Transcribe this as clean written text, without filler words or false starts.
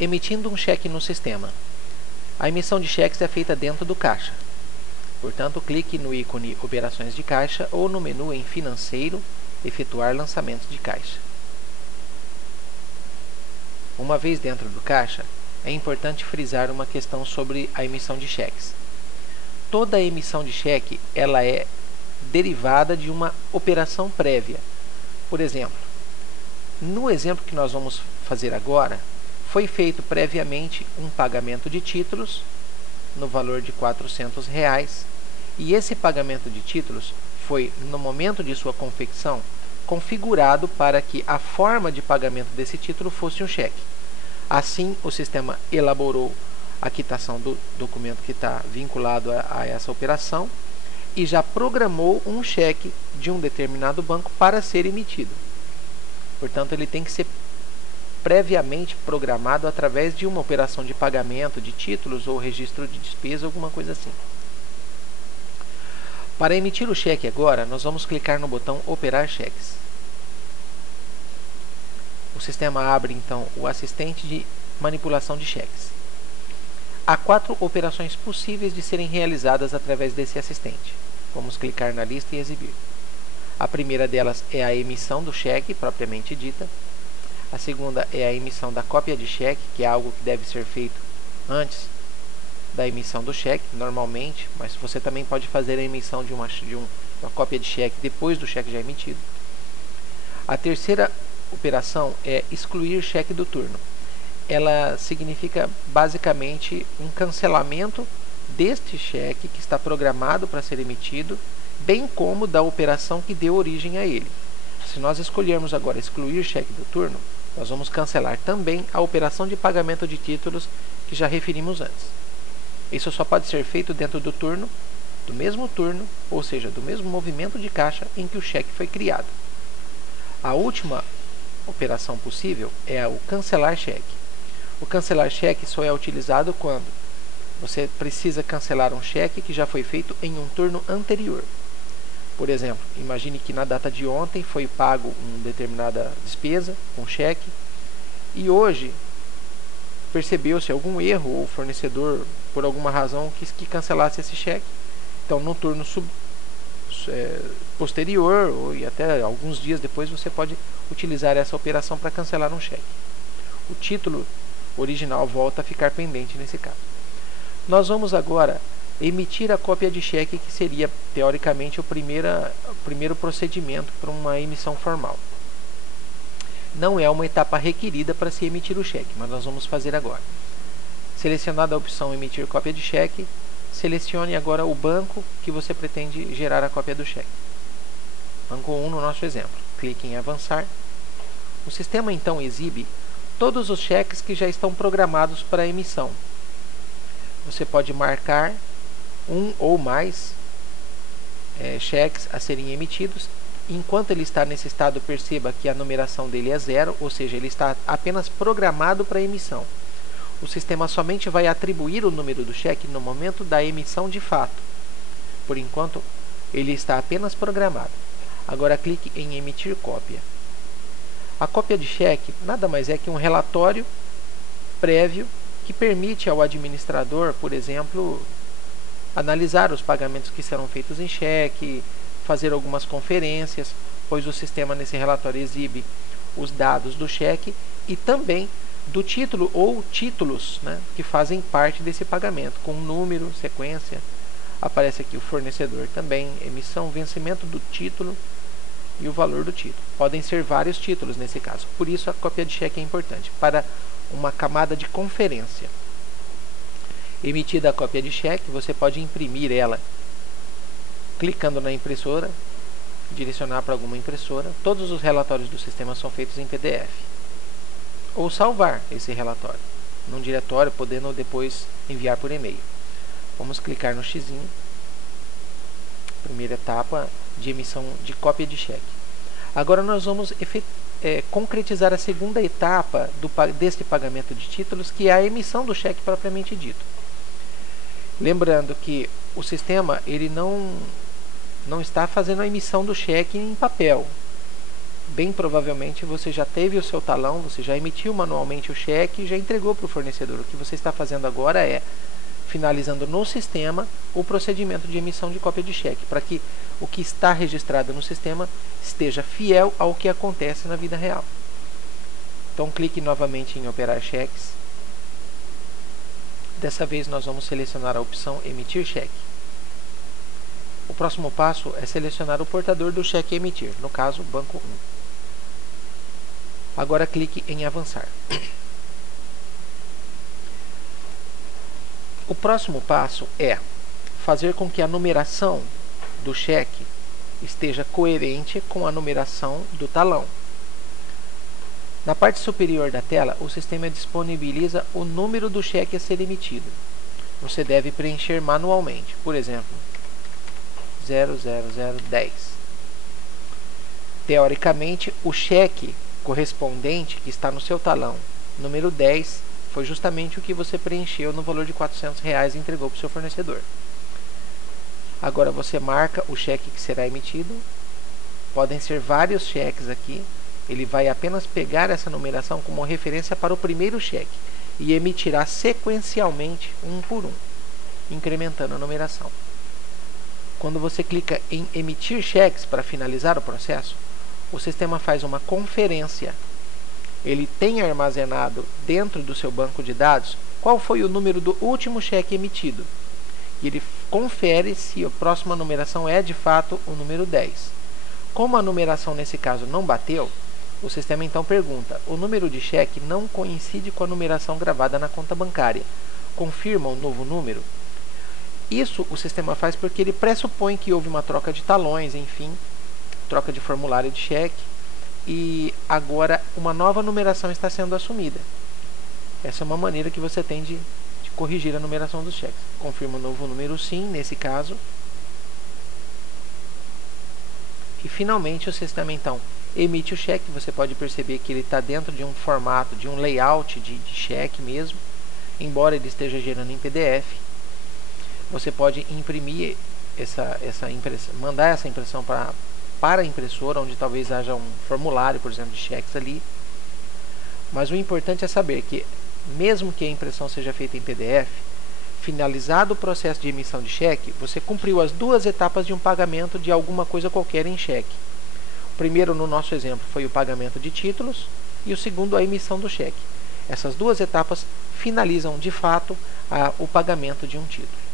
Emitindo um cheque no sistema. A emissão de cheques é feita dentro do caixa. Portanto, clique no ícone Operações de Caixa ou no menu em Financeiro, Efetuar lançamento de caixa. Uma vez dentro do caixa, é importante frisar uma questão sobre a emissão de cheques. Toda emissão de cheque ela é derivada de uma operação prévia. Por exemplo, no exemplo que nós vamos fazer agora, foi feito previamente um pagamento de títulos no valor de R$400 e esse pagamento de títulos foi, no momento de sua confecção, configurado para que a forma de pagamento desse título fosse um cheque. Assim, o sistema elaborou a quitação do documento que está vinculado a essa operação e já programou um cheque de um determinado banco para ser emitido. Portanto, ele tem que ser previamente programado através de uma operação de pagamento de títulos ou registro de despesa, alguma coisa assim. Para emitir o cheque agora, nós vamos clicar no botão Operar cheques. O sistema abre então o assistente de manipulação de cheques. Há 4 operações possíveis de serem realizadas através desse assistente. Vamos clicar na lista e exibir. A primeira delas é a emissão do cheque, propriamente dita. A segunda é a emissão da cópia de cheque, que é algo que deve ser feito antes da emissão do cheque, normalmente, mas você também pode fazer a emissão de uma cópia de cheque depois do cheque já emitido. A terceira operação é excluir cheque do turno. Ela significa basicamente um cancelamento deste cheque que está programado para ser emitido, bem como da operação que deu origem a ele. Se nós escolhermos agora excluir cheque do turno, nós vamos cancelar também a operação de pagamento de títulos que já referimos antes. Isso só pode ser feito dentro do turno, do mesmo turno, ou seja, do mesmo movimento de caixa em que o cheque foi criado. A última operação possível é o cancelar cheque. O cancelar cheque só é utilizado quando você precisa cancelar um cheque que já foi feito em um turno anterior. Por exemplo, imagine que na data de ontem foi pago uma determinada despesa, um cheque, e hoje percebeu-se algum erro ou o fornecedor, por alguma razão, quis que cancelasse esse cheque. Então, no turno posterior, ou e até alguns dias depois, você pode utilizar essa operação para cancelar um cheque. O título original volta a ficar pendente nesse caso. Nós vamos agora emitir a cópia de cheque, que seria, teoricamente, o primeiro procedimento para uma emissão formal. Não é uma etapa requerida para se emitir o cheque, mas nós vamos fazer agora. Selecionada a opção Emitir cópia de cheque, selecione agora o banco que você pretende gerar a cópia do cheque. Banco 1 no nosso exemplo. Clique em Avançar. O sistema então exibe todos os cheques que já estão programados para a emissão. Você pode marcar um ou mais cheques a serem emitidos. Enquanto ele está nesse estado, perceba que a numeração dele é 0, ou seja, ele está apenas programado para emissão. O sistema somente vai atribuir o número do cheque no momento da emissão de fato. Por enquanto, ele está apenas programado. Agora clique em Emitir cópia. A cópia de cheque nada mais é que um relatório prévio que permite ao administrador, por exemplo, analisar os pagamentos que serão feitos em cheque, fazer algumas conferências, pois o sistema nesse relatório exibe os dados do cheque e também do título ou títulos, que fazem parte desse pagamento, com número, sequência. Aparece aqui o fornecedor também, emissão, vencimento do título e o valor do título. Podem ser vários títulos nesse caso, por isso a cópia de cheque é importante, para uma camada de conferência. Emitida a cópia de cheque, você pode imprimir ela clicando na impressora, direcionar para alguma impressora. Todos os relatórios do sistema são feitos em PDF. Ou salvar esse relatório num diretório, podendo depois enviar por e-mail. Vamos clicar no X. Primeira etapa de emissão de cópia de cheque. Agora nós vamos concretizar a segunda etapa deste pagamento de títulos, que é a emissão do cheque propriamente dito. Lembrando que o sistema ele não está fazendo a emissão do cheque em papel. bem provavelmente você já teve o seu talão, você já emitiu manualmente o cheque e já entregou para o fornecedor. O que você está fazendo agora é finalizando no sistema o procedimento de emissão de cópia de cheque, para que o que está registrado no sistema esteja fiel ao que acontece na vida real. Então clique novamente em operar cheques. Dessa vez nós vamos selecionar a opção emitir cheque. O próximo passo é selecionar o portador do cheque a emitir, no caso, banco 1. Agora clique em avançar. O próximo passo é fazer com que a numeração do cheque esteja coerente com a numeração do talão. Na parte superior da tela, o sistema disponibiliza o número do cheque a ser emitido. Você deve preencher manualmente, por exemplo, 00010. Teoricamente, o cheque correspondente que está no seu talão, número 10, foi justamente o que você preencheu no valor de R$400 e entregou para o seu fornecedor. Agora você marca o cheque que será emitido. Podem ser vários cheques aqui. Ele vai apenas pegar essa numeração como referência para o primeiro cheque e emitirá sequencialmente um por um, incrementando a numeração. Quando você clica em emitir cheques para finalizar o processo, o sistema faz uma conferência. Ele tem armazenado dentro do seu banco de dados qual foi o número do último cheque emitido. E ele confere se a próxima numeração é de fato o número 10. Como a numeração nesse caso não bateu, o sistema então pergunta: o número de cheque não coincide com a numeração gravada na conta bancária. Confirma um novo número? Isso o sistema faz porque ele pressupõe que houve uma troca de talões, enfim, troca de formulário de cheque, e agora uma nova numeração está sendo assumida. Essa é uma maneira que você tem de corrigir a numeração dos cheques. Confirma um novo número sim, nesse caso. E finalmente o sistema então emite o cheque. Você pode perceber que ele está dentro de um formato, de um layout de cheque mesmo, embora ele esteja gerando em PDF. Você pode imprimir essa impressão, mandar essa impressão para a impressora, onde talvez haja um formulário, por exemplo, de cheques ali. Mas o importante é saber que, mesmo que a impressão seja feita em PDF, finalizado o processo de emissão de cheque, você cumpriu as duas etapas de um pagamento de alguma coisa qualquer em cheque. O primeiro, no nosso exemplo, foi o pagamento de títulos e o segundo, a emissão do cheque. Essas duas etapas finalizam, de fato, o pagamento de um título.